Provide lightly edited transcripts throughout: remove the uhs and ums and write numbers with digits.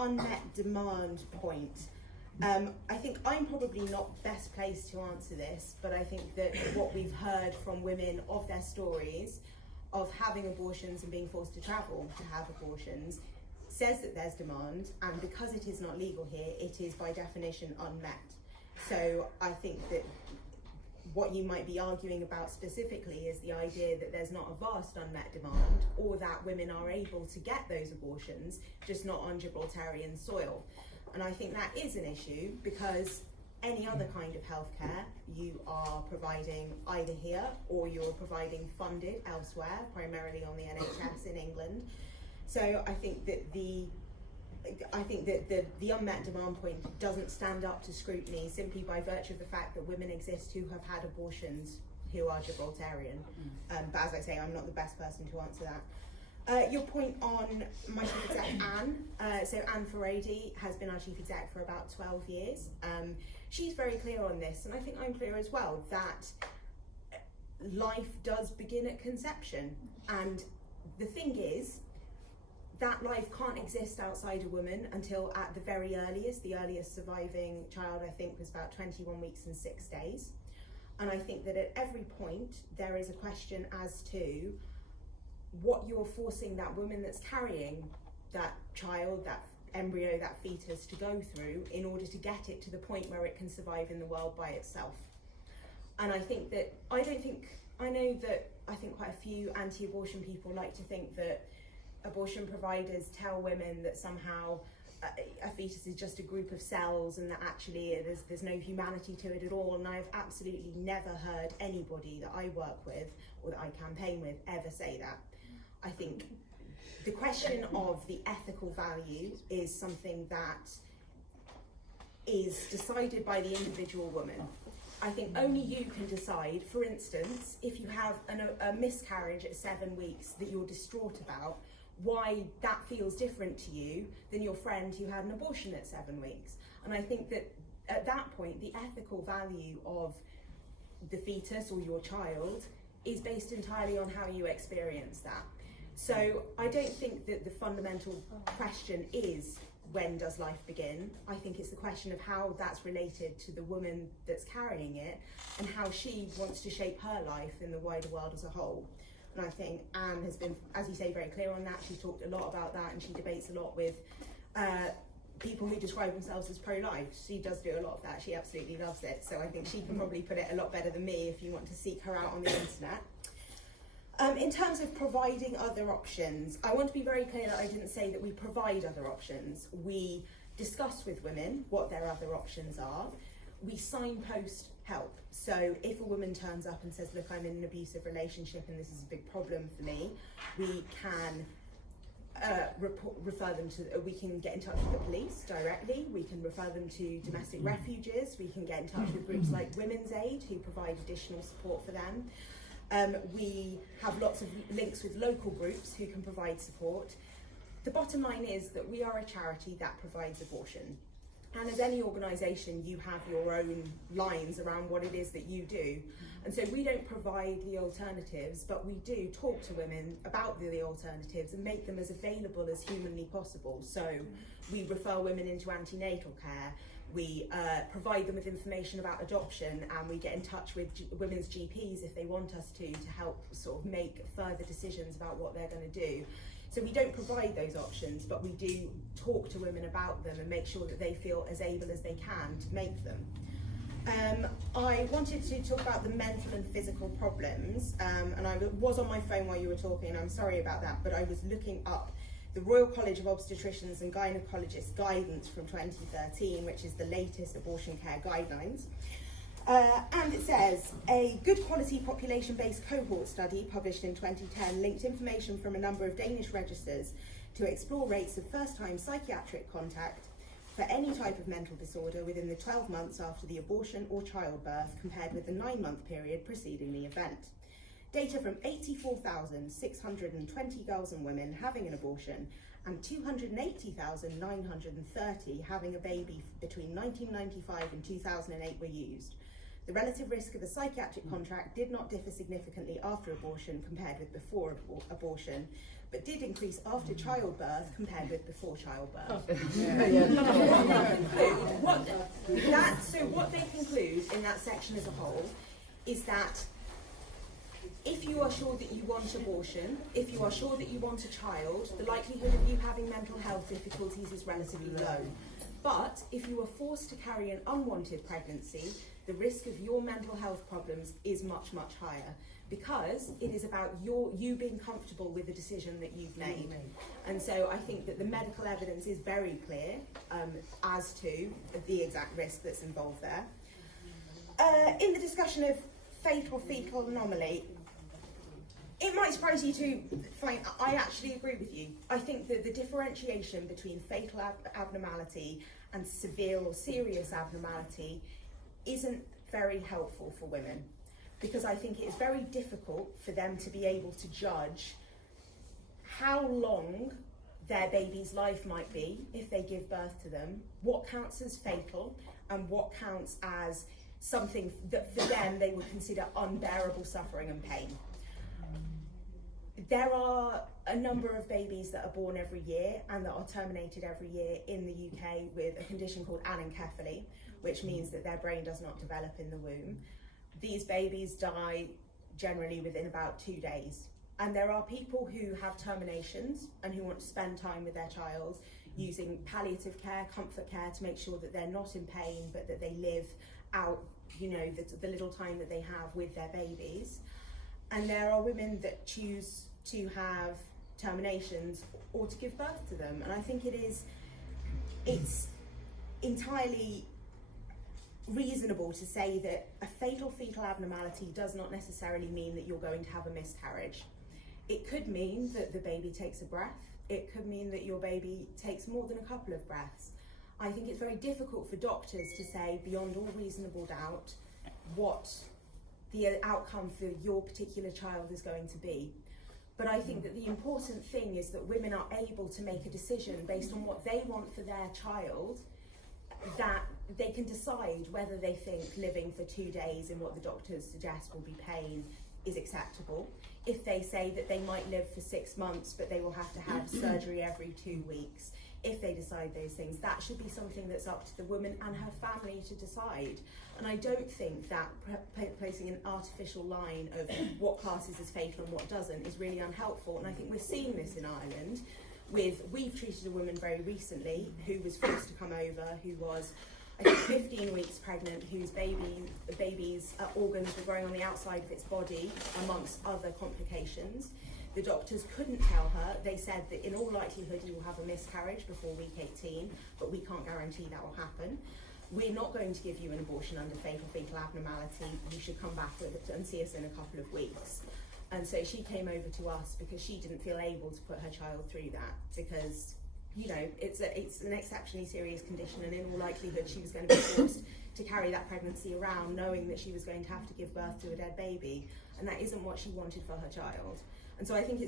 unmet demand point, I think I'm probably not best placed to answer this, but I think that what we've heard from women of their stories of having abortions and being forced to travel to have abortions says that there's demand, and because it is not legal here, it is by definition unmet. So I think that what you might be arguing about specifically is the idea that there's not a vast unmet demand, or that women are able to get those abortions, just not on Gibraltarian soil. And I think that is an issue, because any other kind of healthcare you are providing either here or you're providing funded elsewhere, primarily on the NHS in England. So I think that the unmet demand point doesn't stand up to scrutiny simply by virtue of the fact that women exist who have had abortions who are Gibraltarian. But as I say, I'm not the best person to answer that. Your point on my chief exec, Anne. So Anne Furedi has been our chief exec for about 12 years. She's very clear on this, and I think I'm clear as well, that life does begin at conception. And the thing is, that life can't exist outside a woman until at the very earliest. The earliest surviving child, I think, was about 21 weeks and 6 days. And I think that at every point, there is a question as to what you're forcing that woman that's carrying that child, that embryo, that fetus to go through in order to get it to the point where it can survive in the world by itself. And I think that, I know that I think quite a few anti-abortion people like to think that abortion providers tell women that somehow a fetus is just a group of cells and that actually there's no humanity to it at all. And I've absolutely never heard anybody that I work with or that I campaign with ever say that. I think the question of the ethical value is something that is decided by the individual woman. I think only you can decide, for instance, if you have a miscarriage at 7 weeks that you're distraught about, why that feels different to you than your friend who had an abortion at 7 weeks. And I think that at that point, the ethical value of the fetus or your child is based entirely on how you experience that. So I don't think that the fundamental question is, when does life begin? I think it's the question of how that's related to the woman that's carrying it and how she wants to shape her life in the wider world as a whole. And I think Anne has been, as you say, very clear on that. She's talked a lot about that, and she debates a lot with people who describe themselves as pro-life. She does do a lot of that. She absolutely loves it. So I think she can probably put it a lot better than me if you want to seek her out on the internet. In terms of providing other options, I want to be very clear that I didn't say that we provide other options. We discuss with women what their other options are. We signpost help. So if a woman turns up and says, look, I'm in an abusive relationship and this is a big problem for me, we can refer them to, we can get in touch with the police directly, we can refer them to domestic refuges, we can get in touch with groups like Women's Aid who provide additional support for them. We have lots of links with local groups who can provide support. The bottom line is that we are a charity that provides abortion. And as any organisation, you have your own lines around what it is that you do. And so we don't provide the alternatives, but we do talk to women about the alternatives and make them as available as humanly possible. So we refer women into antenatal care, we provide them with information about adoption, and we get in touch with women's GPs if they want us to help sort of make further decisions about what they're going to do. So we don't provide those options, but we do talk to women about them and make sure that they feel as able as they can to make them. I wanted to talk about the mental and physical problems, and I was on my phone while you were talking, and I'm sorry about that, but I was looking up the Royal College of Obstetricians and Gynecologists guidance from 2013, which is the latest abortion care guidelines. And it says, a good quality population-based cohort study published in 2010 linked information from a number of Danish registers to explore rates of first-time psychiatric contact for any type of mental disorder within the 12 months after the abortion or childbirth compared with the 9-month period preceding the event. Data from 84,620 girls and women having an abortion and 280,930 having a baby between 1995 and 2008 were used. The relative risk of a psychiatric contract did not differ significantly after abortion compared with before abortion, but did increase after childbirth compared with before childbirth. So what they conclude in that section as a whole is that if you are sure that you want abortion, if you are sure that you want a child, the likelihood of you having mental health difficulties is relatively low. But if you are forced to carry an unwanted pregnancy, the risk of your mental health problems is much, much higher, because it is about you being comfortable with the decision that you've made. And so I think that the medical evidence is very clear as to the exact risk that's involved there. In the discussion of fatal fetal anomaly, it might surprise you to find I actually agree with you. I think that the differentiation between fatal abnormality and severe or serious abnormality isn't very helpful for women, because I think it is very difficult for them to be able to judge how long their baby's life might be if they give birth to them, what counts as fatal and what counts as something that for them they would consider unbearable suffering and pain. There are a number of babies that are born every year and that are terminated every year in the UK with a condition called anencephaly, which means that their brain does not develop in the womb. These babies die generally within about 2 days. And there are people who have terminations and who want to spend time with their child using palliative care, comfort care, to make sure that they're not in pain, but that they live out, the little time that they have with their babies. And there are women that choose to have terminations or to give birth to them. And I think it's entirely reasonable to say that a fatal fetal abnormality does not necessarily mean that you're going to have a miscarriage. It could mean that the baby takes a breath. It could mean that your baby takes more than a couple of breaths. I think it's very difficult for doctors to say beyond all reasonable doubt what the outcome for your particular child is going to be. But I think that the important thing is that women are able to make a decision based on what they want for their child, that they can decide whether they think living for 2 days in what the doctors suggest will be pain is acceptable. If they say that they might live for 6 months but they will have to have surgery every 2 weeks, if they decide those things, that should be something that's up to the woman and her family to decide. And I don't think that placing an artificial line of what classes as fatal and what doesn't is really unhelpful. And I think we're seeing this in Ireland. We've treated a woman very recently who was forced to come over, who was, I think, 15 weeks pregnant, whose baby's organs were growing on the outside of its body, amongst other complications. The doctors couldn't tell her. They said that in all likelihood you will have a miscarriage before week 18, but we can't guarantee that will happen. We're not going to give you an abortion under fatal fetal abnormality. You should come back and see us in a couple of weeks. And so she came over to us because she didn't feel able to put her child through that, because it's an exceptionally serious condition, and in all likelihood she was going to be forced to carry that pregnancy around knowing that she was going to have to give birth to a dead baby, and that isn't what she wanted for her child. And so I think it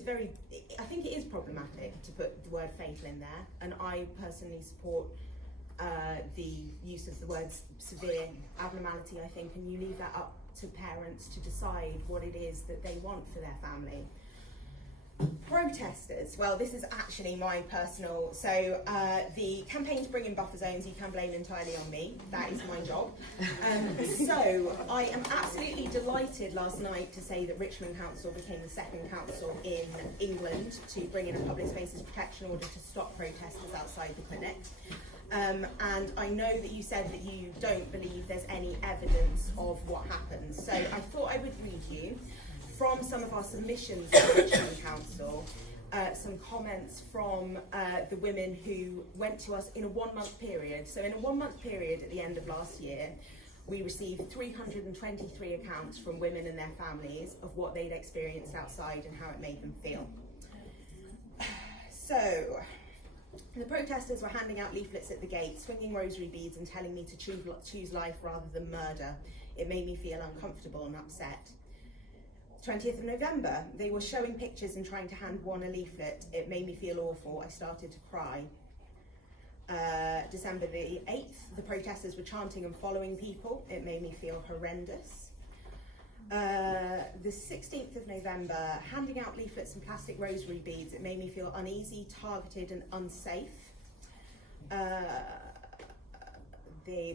is problematic to put the word fatal in there, and I personally support the use of the words severe abnormality, I think, and you leave that up to parents to decide what it is that they want for their family. Protesters, well, this is actually my personal, so the campaign to bring in buffer zones, you can blame entirely on me, that is my job. So I am absolutely delighted last night to say that Richmond Council became the second council in England to bring in a public spaces protection order to stop protesters outside the clinic. And I know that you said that you don't believe there's any evidence of what happened, so I thought I would read you from some of our submissions to Richmond Council, some comments from the women who went to us in a 1-month period. So in a 1-month period at the end of last year, we received 323 accounts from women and their families of what they'd experienced outside and how it made them feel. So the protesters were handing out leaflets at the gate, swinging rosary beads and telling me to choose life rather than murder. It made me feel uncomfortable and upset. 20th of November, they were showing pictures and trying to hand one a leaflet. It made me feel awful. I started to cry. December the 8th, the protesters were chanting and following people. It made me feel horrendous. The 16th of November, handing out leaflets and plastic rosary beads. It made me feel uneasy, targeted and unsafe.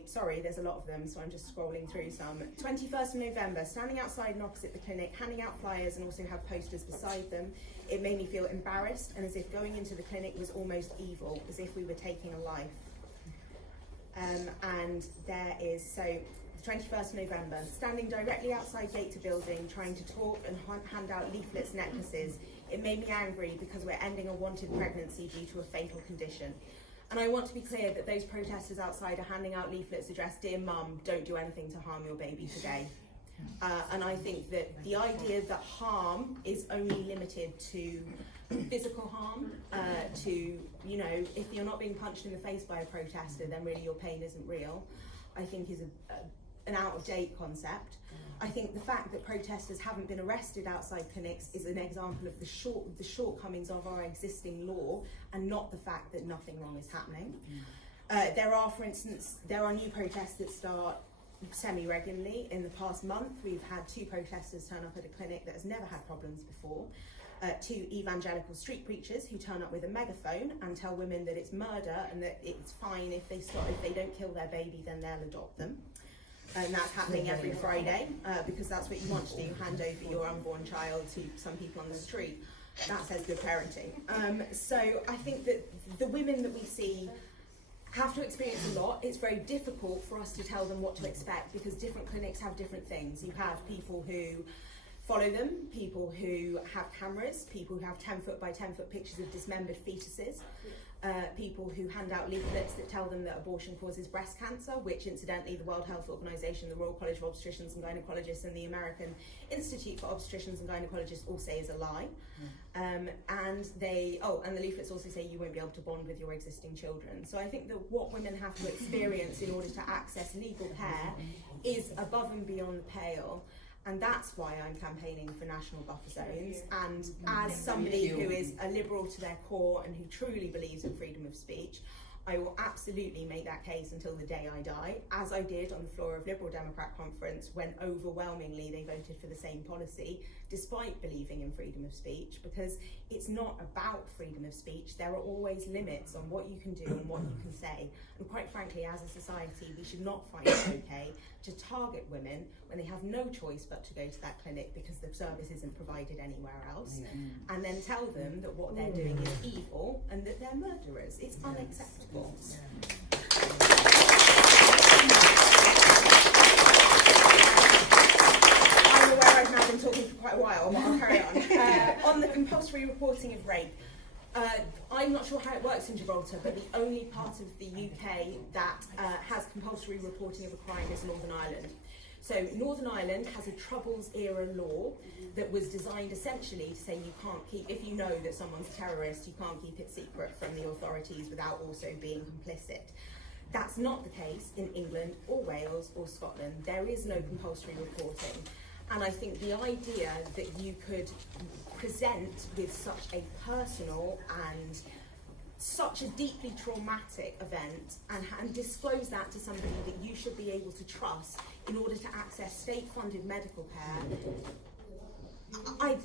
Sorry, there's a lot of them, so I'm just scrolling through some. 21st of November, standing outside and opposite the clinic, handing out flyers and also have posters beside them. It made me feel embarrassed and as if going into the clinic was almost evil, as if we were taking a life. And there is, so the 21st of November, standing directly outside gate to building, trying to talk and hand out leaflets, necklaces. It made me angry because we're ending a wanted pregnancy due to a fatal condition. And I want to be clear that those protesters outside are handing out leaflets addressed, "Dear Mum, don't do anything to harm your baby today." And I think that the idea that harm is only limited to physical harm, to, you know, if you're not being punched in the face by a protester, then really your pain isn't real, I think is an out-of-date concept. I think the fact that protesters haven't been arrested outside clinics is an example of the shortcomings of our existing law, and not the fact that nothing wrong is happening. There are new protests that start semi-regularly. In the past month, we've had 2 protesters turn up at a clinic that has never had problems before. 2 evangelical street preachers who turn up with a megaphone and tell women that it's murder and that it's fine if they don't kill their baby, then they'll adopt them. And that's happening every Friday, because that's what you want to do, hand over your unborn child to some people on the street. That says good parenting. So I think that the women that we see have to experience a lot. It's very difficult for us to tell them what to expect because different clinics have different things. You have people who follow them, people who have cameras, people who have 10-foot by 10-foot pictures of dismembered fetuses, people who hand out leaflets that tell them that abortion causes breast cancer, which incidentally the World Health Organization, the Royal College of Obstetricians and Gynecologists and the American Institute for Obstetricians and Gynecologists all say is a lie. And the leaflets also say you won't be able to bond with your existing children. So I think that what women have to experience in order to access legal care is above and beyond the pale. And that's why I'm campaigning for national buffer zones. And as somebody who is a liberal to their core and who truly believes in freedom of speech, I will absolutely make that case until the day I die, as I did on the floor of Liberal Democrat Conference when overwhelmingly they voted for the same policy, despite believing in freedom of speech, because it's not about freedom of speech. There are always limits on what you can do and what you can say. And quite frankly, as a society, we should not find it okay to target women when they have no choice but to go to that clinic because the service isn't provided anywhere else, and then tell them that what they're doing is evil and that they're murderers. It's unacceptable. I'm aware I've now been talking for quite a while, but I'll carry on. On the compulsory reporting of rape, I'm not sure how it works in Gibraltar, but the only part of the UK that has compulsory reporting of a crime is Northern Ireland. So Northern Ireland has a Troubles era law that was designed essentially to say you can't keep, if you know that someone's a terrorist, you can't keep it secret from the authorities without also being complicit. That's not the case in England or Wales or Scotland. There is no compulsory reporting. And I think the idea that you could present with such a personal and such a deeply traumatic event and disclose that to somebody that you should be able to trust in order to access state-funded medical care, I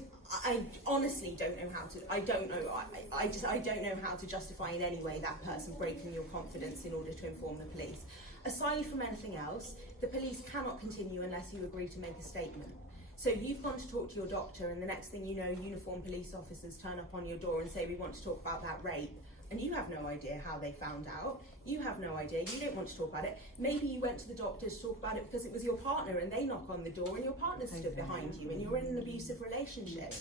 honestly don't know how to. I don't know how to justify in any way that person breaking your confidence in order to inform the police. Aside from anything else, the police cannot continue unless you agree to make a statement. So you've gone to talk to your doctor, and the next thing you know, uniformed police officers turn up on your door and say, "We want to talk about that rape." And you have no idea how they found out. You have no idea. You don't want to talk about it. Maybe you went to the doctor to talk about it because it was your partner and they knock on the door and your partner stood behind you and you're in an abusive relationship.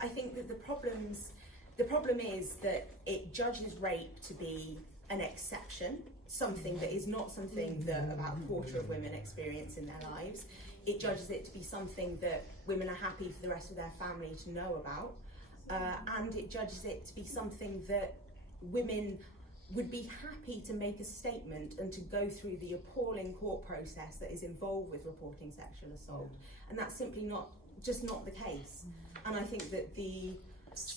I think that the problem is that it judges rape to be an exception, something that is not something that about a quarter of women experience in their lives. It judges it to be something that women are happy for the rest of their family to know about. And it judges it to be something that women would be happy to make a statement and to go through the appalling court process that is involved with reporting sexual assault. And that's simply not the case. And I think that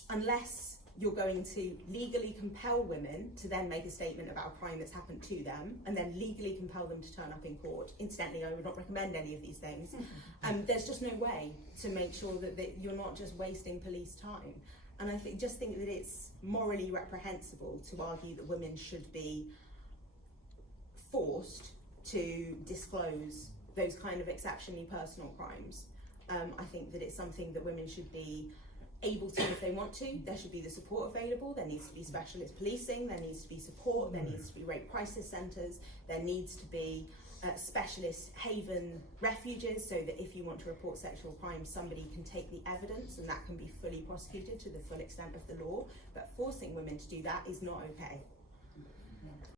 unless you're going to legally compel women to then make a statement about a crime that's happened to them, and then legally compel them to turn up in court. Incidentally, I would not recommend any of these things. There's just no way to make sure that you're not just wasting police time. And I think that it's morally reprehensible to argue that women should be forced to disclose those kind of exceptionally personal crimes. I think that it's something that women should be able to if they want to. There should be the support available. There needs to be specialist policing. There needs to be support. There needs to be rape crisis centres. There needs to be specialist haven refuges, so that if you want to report sexual crimes, somebody can take the evidence and that can be fully prosecuted to the full extent of the law. But forcing women to do that is not okay.